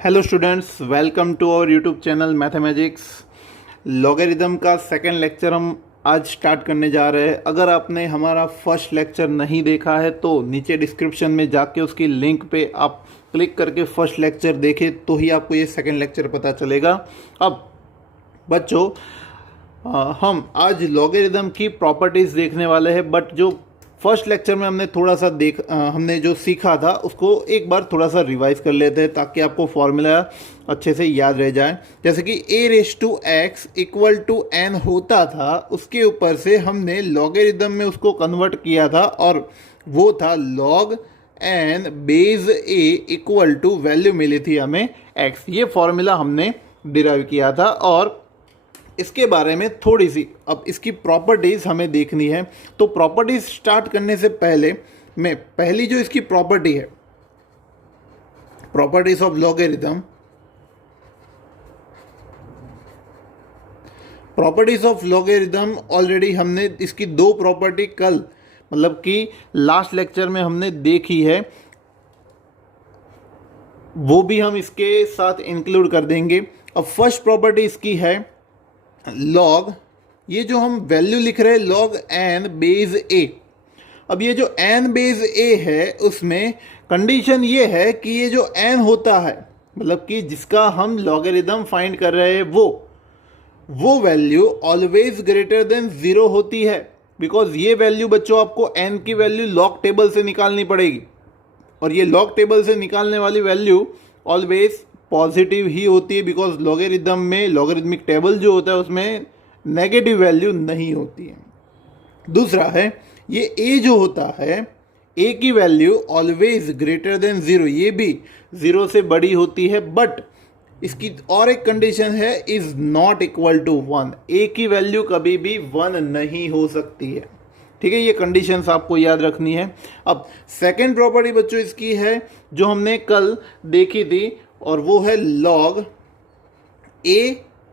Hello students, welcome to our YouTube channel mathematics. Logarithm का second lecture हम आज start करने जा रहे हैं। अगर आपने हमारा फर्स्ट लेक्चर नहीं देखा है तो नीचे डिस्क्रिप्शन में जाके उसकी लिंक पे आप क्लिक करके फर्स्ट लेक्चर देखें तो ही आपको ये सेकंड लेक्चर पता चलेगा। अब बच्चों, हम आज लॉगरिदम की प्रॉपर्टीज़ देखने वाले हैं, बट जो फर्स्ट लेक्चर में हमने थोड़ा सा हमने जो सीखा था उसको एक बार थोड़ा सा रिवाइज कर लेते हैं ताकि आपको फॉर्मूला अच्छे से याद रह जाए। जैसे कि a⁴x = n होता था, उसके ऊपर से हमने लॉगरिदम में उसको कन्वर्ट किया था और वो था log n base a = value मिली थी हमें x। ये फॉर्मूला हमने डिराइव किया था और इसके बारे में थोड़ी सी अब इसकी प्रॉपर्टीज़ हमें देखनी है। तो प्रॉपर्टीज़ स्टार्ट करने से पहले मैं पहली जो इसकी प्रॉपर्टी है, properties of logarithm, properties of logarithm already हमने इसकी दो प्रॉपर्टी कल मतलब कि लास्ट लेक्चर में हमने देखी है, वो भी हम इसके साथ इंक्लूड कर देंगे। अब फर्स्ट प्रॉपर्टी इसकी है लॉग, ये जो हम वैल्यू लिख रहे हैं log n बेस a। अब ये जो n बेस a है उसमें कंडीशन ये है कि ये जो n होता है मतलब कि जिसका हम लॉगरिदम फाइंड कर रहे हैं वो वैल्यू ऑलवेज ग्रेटर देन 0 होती है। बिकॉज ये वैल्यू बच्चों आपको n की वैल्यू लॉग टेबल से निकालनी पड़ेगी और ये लॉग टेबल से निकालने वाली वैल्यू ऑलवेज पॉजिटिव ही होती है। बिकॉज लॉगरिदम में लॉगरिदमिक टेबल जो होता है उसमें नेगेटिव वैल्यू नहीं होती है। दूसरा है ये a जो होता है, a की वैल्यू ऑलवेज ग्रेटर देन 0, ये भी 0 से बड़ी होती है। बट इसकी और एक कंडीशन है is not equal to 1, a की वैल्यू कभी भी 1 नहीं हो सकती है। ठीक है, ये कंडीशंस आपको याद रखनी है। अब सेकेंड प्रॉपर्टी बच्चों इसकी है जो हमने कल देखी थी और वो है log a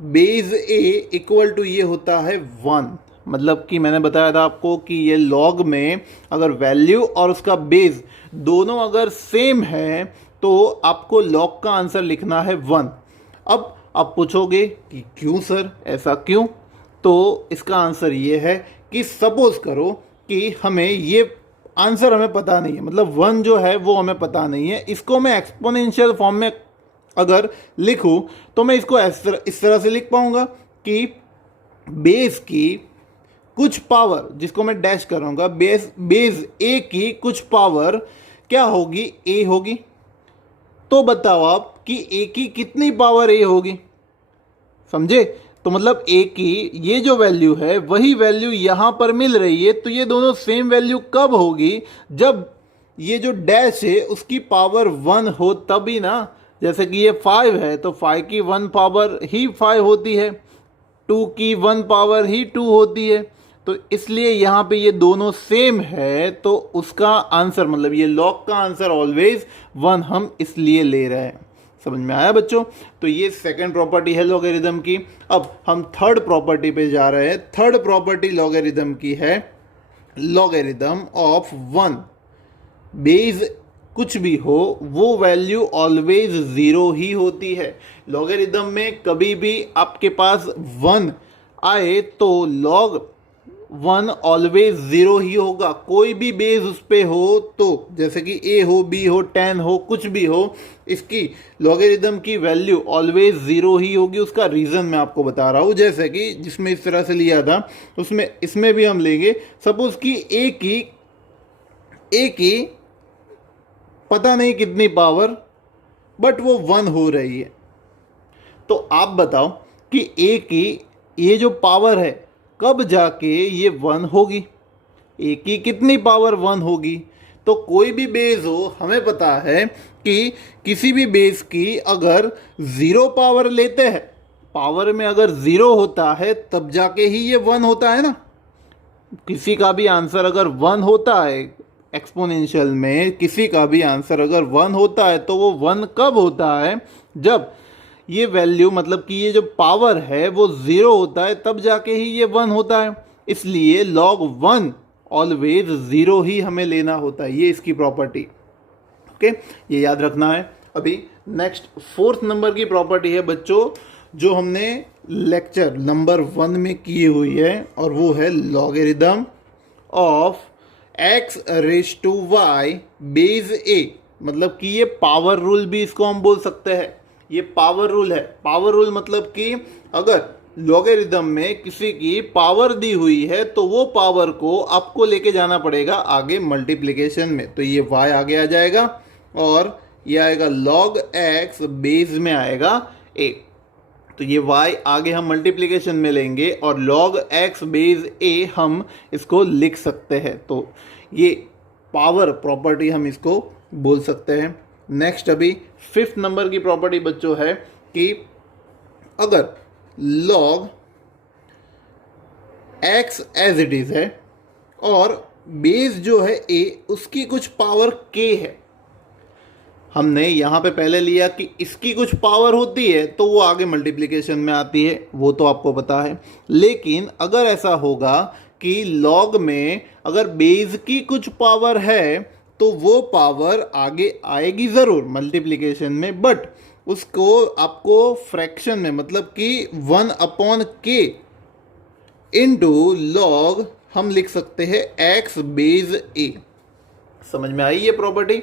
बेस a = ये होता है 1। मतलब कि मैंने बताया था आपको कि ये log में अगर वैल्यू और उसका बेस दोनों अगर सेम है तो आपको log का आंसर लिखना है 1। अब आप पूछोगे कि क्यों सर, ऐसा क्यों? तो इसका आंसर ये है कि सपोज करो कि हमें ये आंसर हमें पता नहीं है, मतलब 1 जो है वो हमें पता नहीं है, इसको मैं एक्सपोनेंशियल फॉर्म में अगर लिखूं तो मैं इसको इस तरह से लिख पाऊंगा कि बेस की कुछ पावर, जिसको मैं डैश करूंगा, बेस a की कुछ पावर क्या होगी, a होगी। तो बताओ आप कि a की कितनी पावर a होगी, समझे? तो मतलब a की ये जो वैल्यू है वही वैल्यू यहां पर मिल रही है, तो ये दोनों सेम वैल्यू कब होगी, जब ये जो डैश है उसकी पावर 1 हो तभी ना। जैसे कि ये 5 है तो 5 की 1 पावर ही 5 होती है, 2 की 1 पावर ही 2 होती है। तो इसलिए यहाँ पे ये दोनों सेम है तो उसका आंसर मतलब ये लॉग का आंसर ऑलवेज 1 हम इसलिए ले रहे हैं। समझ में आया बच्चों? तो ये सेकंड प्रॉपर्टी है लॉगरिदम की। अब हम थर्ड प्रॉपर्टी पे जा रहे हैं। थर्ड प्रॉपर्टी लॉगरिदम की है लॉगरिदम ऑफ 1 बेस कुछ भी हो वो वैल्यू ऑलवेज 0 ही होती है। लॉगरिदम में कभी भी आपके पास 1 आए तो log 1 ऑलवेज 0 ही होगा। कोई भी बेस उस पे हो तो जैसे कि a हो, b हो, 10 हो, कुछ भी हो, इसकी लॉगरिदम की वैल्यू ऑलवेज 0 ही होगी। उसका रीज़न मैं आपको बता रहा हूँ। जैसे कि जिसमें इस तरह से लिया था उसमें इसमें भी हम लेंगे। सपोज कि a की पता नहीं कितनी पावर, बट वो 1 हो रही है। तो आप बताओ कि a की ये जो पावर है कब जाके ये 1 होगी, a की कितनी पावर 1 होगी? तो कोई भी बेस हो, हमें पता है कि किसी भी बेस की अगर 0 पावर लेते हैं, पावर में अगर 0 होता है तब जाके ही ये 1 होता है ना। किसी का भी आंसर अगर 1 होता है, एक्सपोनेंशियल में किसी का भी आंसर अगर 1 होता है तो वो 1 कब होता है, जब ये वैल्यू मतलब कि ये जो पावर है वो 0 होता है, तब जाके ही ये 1 होता है। इसलिए log 1 ऑलवेज 0 ही हमें लेना होता है। ये इसकी प्रॉपर्टी, ओके, ये याद रखना है। अभी नेक्स्ट फोर्थ नंबर की प्रॉपर्टी है बच्चों, जो हमने लेक्चर नंबर 1 में की हुई है, और वो है logarithm of x raise to y base a। मतलब कि ये पावर रूल भी इसको हम बोल सकते हैं। ये पावर रूल है। पावर रूल मतलब कि अगर लॉगरिदम में किसी की पावर दी हुई है तो वो पावर को आपको लेके जाना पड़ेगा आगे मल्टीप्लिकेशन में। तो ये y आगे आ जाएगा और ये आएगा log x बेस में आएगा a। तो ये y आगे हम मल्टीप्लिकेशन में लेंगे और log x बेस a हम इसको लिख सकते हैं। तो ये पावर प्रॉपर्टी हम इसको बोल सकते हैं। नेक्स्ट अभी फिफ्थ नंबर की प्रॉपर्टी बच्चों है कि अगर log x as it is है और बेस जो है a उसकी कुछ पावर k है। हमने यहाँ पे पहले लिया कि इसकी कुछ पावर होती है तो वो आगे मल्टीप्लिकेशन में आती है, वो तो आपको पता है। लेकिन अगर ऐसा होगा कि लॉग में अगर बेस की कुछ पावर है तो वो पावर आगे आएगी ज़रूर मल्टीप्लिकेशन में, बट उसको आपको फ्रैक्शन में मतलब कि 1/k इंटू लॉग हम लिख सकते हैं x बेस a। समझ में आई ये प्रॉपर्टी?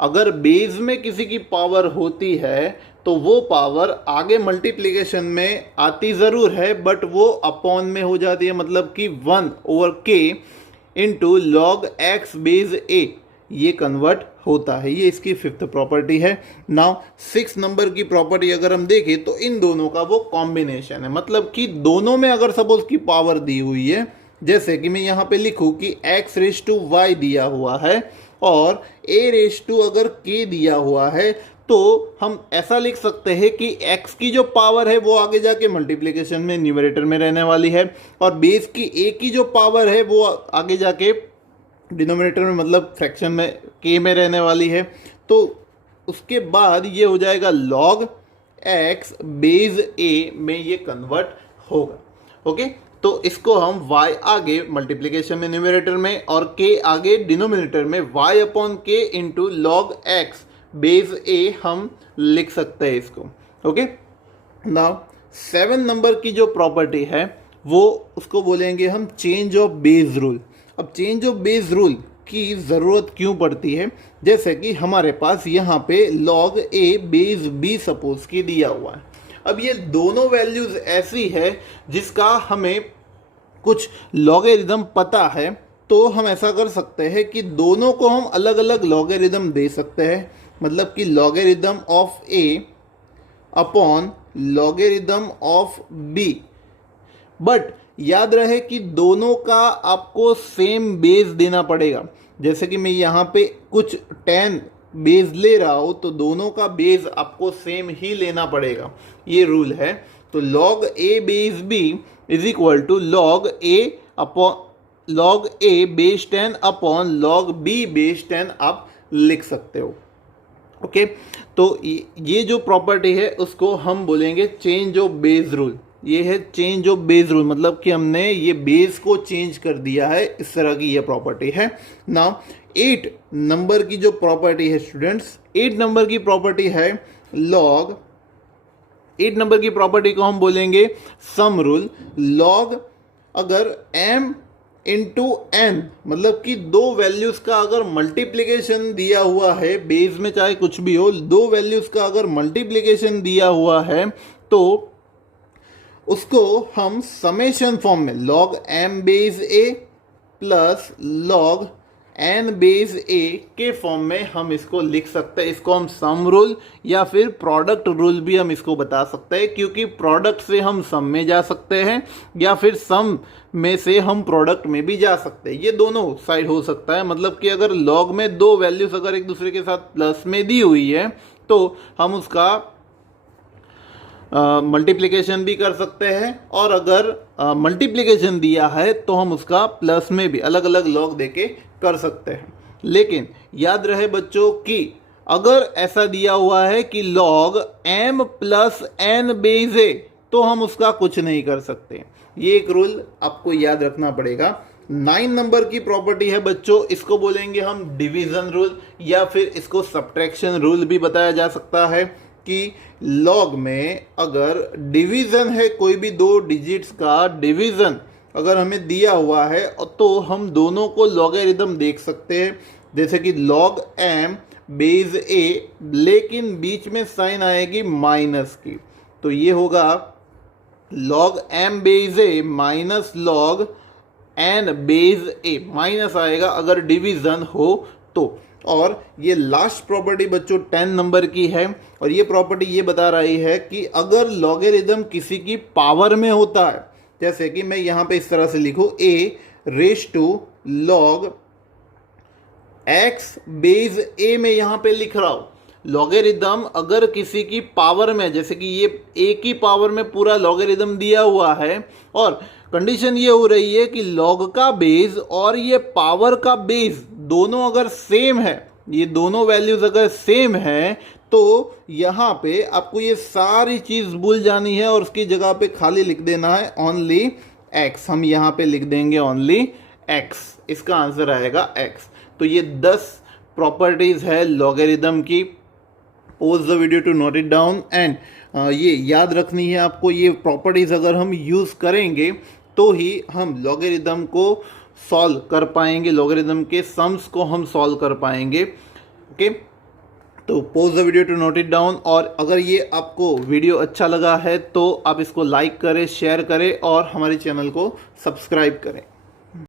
अगर बेस में किसी की पावर होती है तो वो पावर आगे मल्टीप्लिकेशन में आती ज़रूर है, बट वो अपॉन में हो जाती है, मतलब कि 1/k into log x base a ये कन्वर्ट होता है। ये इसकी फिफ्थ प्रॉपर्टी है। नाउ सिक्स नंबर की प्रॉपर्टी अगर हम देखें तो इन दोनों का वो कॉम्बिनेशन है, मतलब कि दोनों में अगर सपोज की पावर दी हुई है, जैसे कि मैं यहाँ पे लिखूँ कि x रेज टू y दिया हुआ है और a रेज टू अगर k दिया हुआ है, तो हम ऐसा लिख सकते हैं कि x की जो पावर है वो आगे जाके मल्टीप्लिकेशन में न्यूमरेटर में रहने वाली है और बेस की a की जो पावर है वो आगे जाके डिनोमिनेटर में मतलब फ्रैक्शन में k में रहने वाली है। तो उसके बाद ये हो जाएगा log x बेस a में ये कन्वर्ट होगा। ओके, तो इसको हम y आगे मल्टीप्लिकेशन में न्यूमरेटर में और k आगे डिनोमिनेटर में y/k into log x base a हम लिख सकते हैं इसको। ओके, नाउ 7 नंबर की जो प्रॉपर्टी है वो उसको बोलेंगे हम चेंज ऑफ बेस रूल। अब चेंज ऑफ बेस रूल की ज़रूरत क्यों पड़ती है? जैसे कि हमारे पास यहाँ पे log a base b suppose की दिया हुआ है। अब ये दोनों वैल्यूज़ ऐसी है जिसका हमें कुछ लॉगरिदम पता है, तो हम ऐसा कर सकते हैं कि दोनों को हम अलग अलग लॉगरिदम दे सकते हैं। मतलब कि logarithm of a upon logarithm of b, but याद रहे कि दोनों का आपको सेम बेस देना पड़ेगा। जैसे कि मैं यहाँ पे कुछ 10 बेस ले रहा हूँ तो दोनों का बेस आपको सेम ही लेना पड़ेगा, ये रूल है। तो log a base b is equal to log a base 10 upon log b base 10 आप लिख सकते हो। ओके, तो ये जो प्रॉपर्टी है उसको हम बोलेंगे चेंज ऑफ बेस रूल। ये है चेंज ऑफ बेस रूल, मतलब कि हमने ये बेस को चेंज कर दिया है, इस तरह की ये प्रॉपर्टी है। नाउ 8 नंबर की जो प्रॉपर्टी है स्टूडेंट्स, 8 नंबर की प्रॉपर्टी है लॉग। 8 नंबर की प्रॉपर्टी को हम बोलेंगे सम रूल। लॉग अगर m इंटू n, मतलब कि दो वैल्यूज़ का अगर मल्टीप्लिकेशन दिया हुआ है बेस में, चाहे कुछ भी हो, दो वैल्यूज़ का अगर मल्टीप्लिकेशन दिया हुआ है तो उसको हम समेशन फॉर्म में log m base a plus log n base a के फॉर्म में हम इसको लिख सकते हैं। इसको हम सम रूल या फिर प्रोडक्ट रूल भी हम इसको बता सकते हैं, क्योंकि प्रोडक्ट से हम सम में जा सकते हैं या फिर सम में से हम प्रोडक्ट में भी जा सकते हैं। ये दोनों साइड हो सकता है। मतलब कि अगर log में दो वैल्यूज अगर एक दूसरे के साथ प्लस में दी हुई है तो हम उसका मल्टीप्लिकेशन भी कर सकते हैं, और अगर मल्टीप्लिकेशन दिया है तो हम उसका प्लस में भी अलग अलग लॉग देके कर सकते हैं। लेकिन याद रहे बच्चों कि अगर ऐसा दिया हुआ है कि log m plus n base a, तो हम उसका कुछ नहीं कर सकते। ये एक रूल आपको याद रखना पड़ेगा। 9 नंबर की प्रॉपर्टी है बच्चों, इसको बोलेंगे हम डिवीजन रूल या फिर इसको सब्ट्रैक्शन रूल भी बताया जा सकता है कि लॉग में अगर डिवीजन है, कोई भी दो डिजिट्स का डिवीजन अगर हमें दिया हुआ है तो हम दोनों को लॉगरिथम देख सकते हैं, जैसे कि लॉग m बेस a, लेकिन बीच में साइन आएगी माइनस की, तो ये होगा log m base a minus log n base a, minus आएगा अगर डिवीजन हो तो। और ये लास्ट प्रॉपर्टी बच्चों 10 नंबर की है, और ये प्रॉपर्टी ये बता रही है कि अगर लॉगरिथम किसी की पावर में होता है, जैसे कि मैं यहां पे इस तरह से लिखूं a raise to log x base a में यहां पे लिख रहा हूं, लॉगरिथम अगर किसी की पावर में, जैसे कि ये a की पावर में पूरा लॉगरिथम दिया हुआ है और कंडीशन ये हो रही है कि लॉग का बेस और ये पावर का बेस दोनों अगर सेम है, ये दोनों वैल्यूज अगर सेम है, तो यहाँ पे आपको ये सारी चीज भूल जानी है और उसकी जगह पे खाली लिख देना है ओनली x। हम यहाँ पे लिख देंगे ओनली x, इसका आंसर आएगा x। तो ये 10 प्रॉपर्टीज है लॉगरिथम की। Pause the video to note it down and ये याद रखनी है आपको, ये प्रॉपर्टीज अगर हम यूज करेंगे तो ही हम लॉगरिथम को सॉल्व कर पाएंगे, लॉगरिथम के सम्स को हम सॉल्व कर पाएंगे। ओके, तो pause the video to note it down. और अगर ये आपको वीडियो अच्छा लगा है तो आप इसको लाइक करें, शेयर करें और हमारे चैनल को सब्सक्राइब करें।